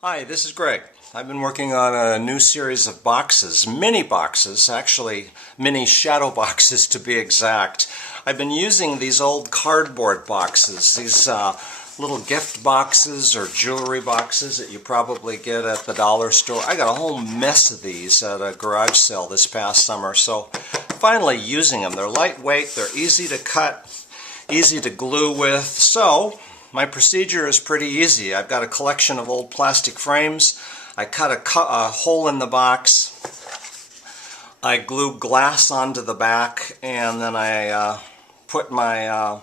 Hi, this is Greg. I've been working on a new series of boxes, mini boxes, actually mini shadow boxes to be exact. I've been using these old cardboard boxes, these little gift boxes or jewelry boxes that you probably get at the dollar store. I got a whole mess of these at a garage sale this past summer, so finally using them. They're lightweight, they're easy to cut, easy to glue with, so my procedure is pretty easy. I've got a collection of old plastic frames. I cut a hole in the box. I glue glass onto the back, and then I put my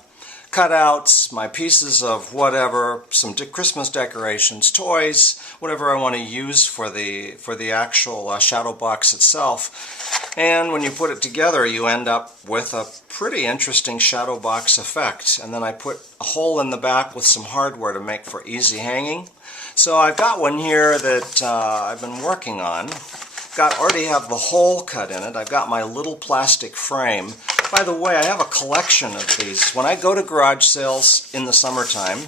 cutouts, my pieces of whatever, some Christmas decorations, toys, whatever I want to use for the actual shadow box itself. And when you put it together, you end up with a pretty interesting shadow box effect. And then I put a hole in the back with some hardware to make for easy hanging. So I've got one here that I've been working on. Already have the hole cut in it. I've got my little plastic frame. By the way, I have a collection of these. When I go to garage sales in the summertime,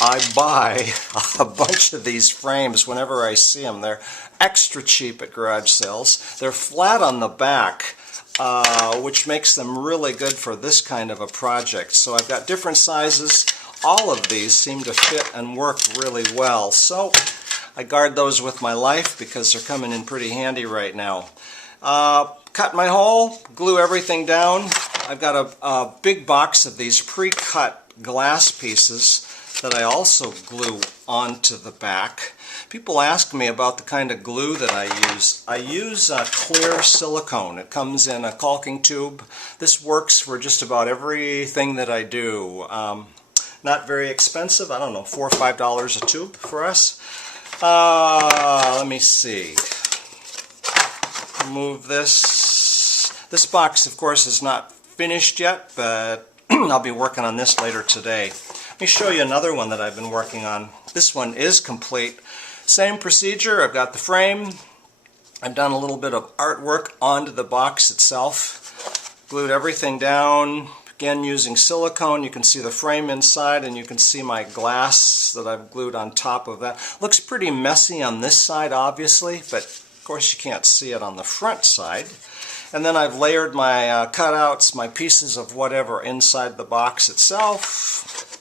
I buy a bunch of these frames whenever I see them. They're extra cheap at garage sales. They're flat on the back, which makes them really good for this kind of a project. So I've got different sizes. All of these seem to fit and work really well. So I guard those with my life because they're coming in pretty handy right now. Cut my hole, glue everything down. I've got a big box of these pre-cut glass pieces that I also glue onto the back. People ask me about the kind of glue that I use. I use clear silicone. It comes in a caulking tube. This works for just about everything that I do. Not very expensive, I don't know, $4 or $5 a tube for us. Let me see. Move this. This box, of course, is not finished yet, but I'll be working on this later today. Let me show you another one that I've been working on. This one is complete. Same procedure. I've got the frame. I've done a little bit of artwork onto the box itself. Glued everything down. Again, using silicone. You can see the frame inside, and you can see my glass that I've glued on top of that. Looks pretty messy on this side, obviously, but of course you can't see it on the front side. And then I've layered my cutouts, my pieces of whatever inside the box itself.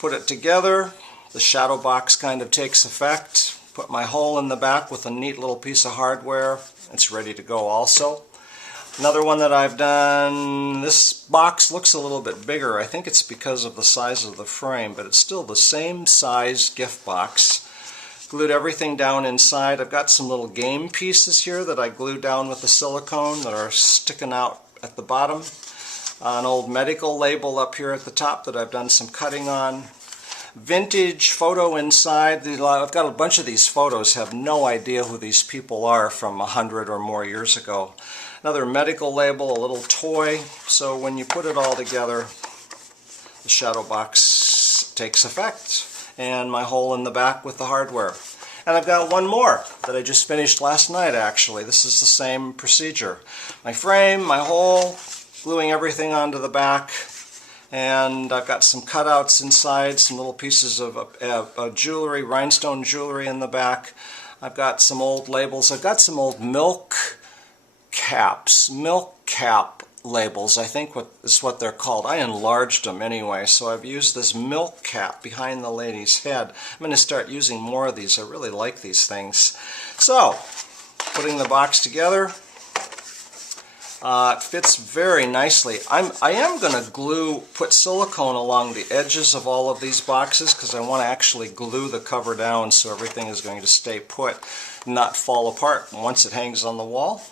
Put it together. The shadow box kind of takes effect. Put my hole in the back with a neat little piece of hardware. It's ready to go also. Another one that I've done, this box looks a little bit bigger. I think it's because of the size of the frame, but it's still the same size gift box. Glued everything down inside. I've got some little game pieces here that I glued down with the silicone that are sticking out at the bottom. An old medical label up here at the top that I've done some cutting on. Vintage photo inside. I've got a bunch of these photos, have no idea who these people are from 100 or more years ago. Another medical label, a little toy. So when you put it all together, the shadow box takes effect. And my hole in the back with the hardware. And I've got one more that I just finished last night, actually. This is the same procedure. My frame, my hole, gluing everything onto the back. And I've got some cutouts inside, some little pieces of jewelry, rhinestone jewelry in the back. I've got some old labels. I've got some old milk cap labels, I think is what they're called. I enlarged them anyway, so I've used this milk cap behind the lady's head. I'm going to start using more of these. I really like these things. So, putting the box together. It fits very nicely. I am going to put silicone along the edges of all of these boxes because I want to actually glue the cover down so everything is going to stay put, not fall apart once it hangs on the wall.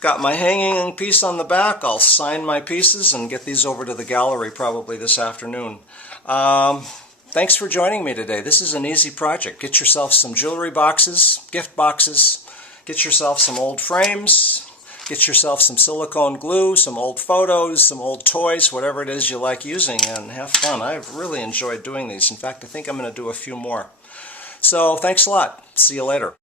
Got my hanging piece on the back. I'll sign my pieces and get these over to the gallery probably this afternoon. Thanks for joining me today. This is an easy project. Get yourself some jewelry boxes, gift boxes, get yourself some old frames, get yourself some silicone glue, some old photos, some old toys, whatever it is you like using, and have fun. I've really enjoyed doing these. In fact, I think I'm going to do a few more. So thanks a lot. See you later.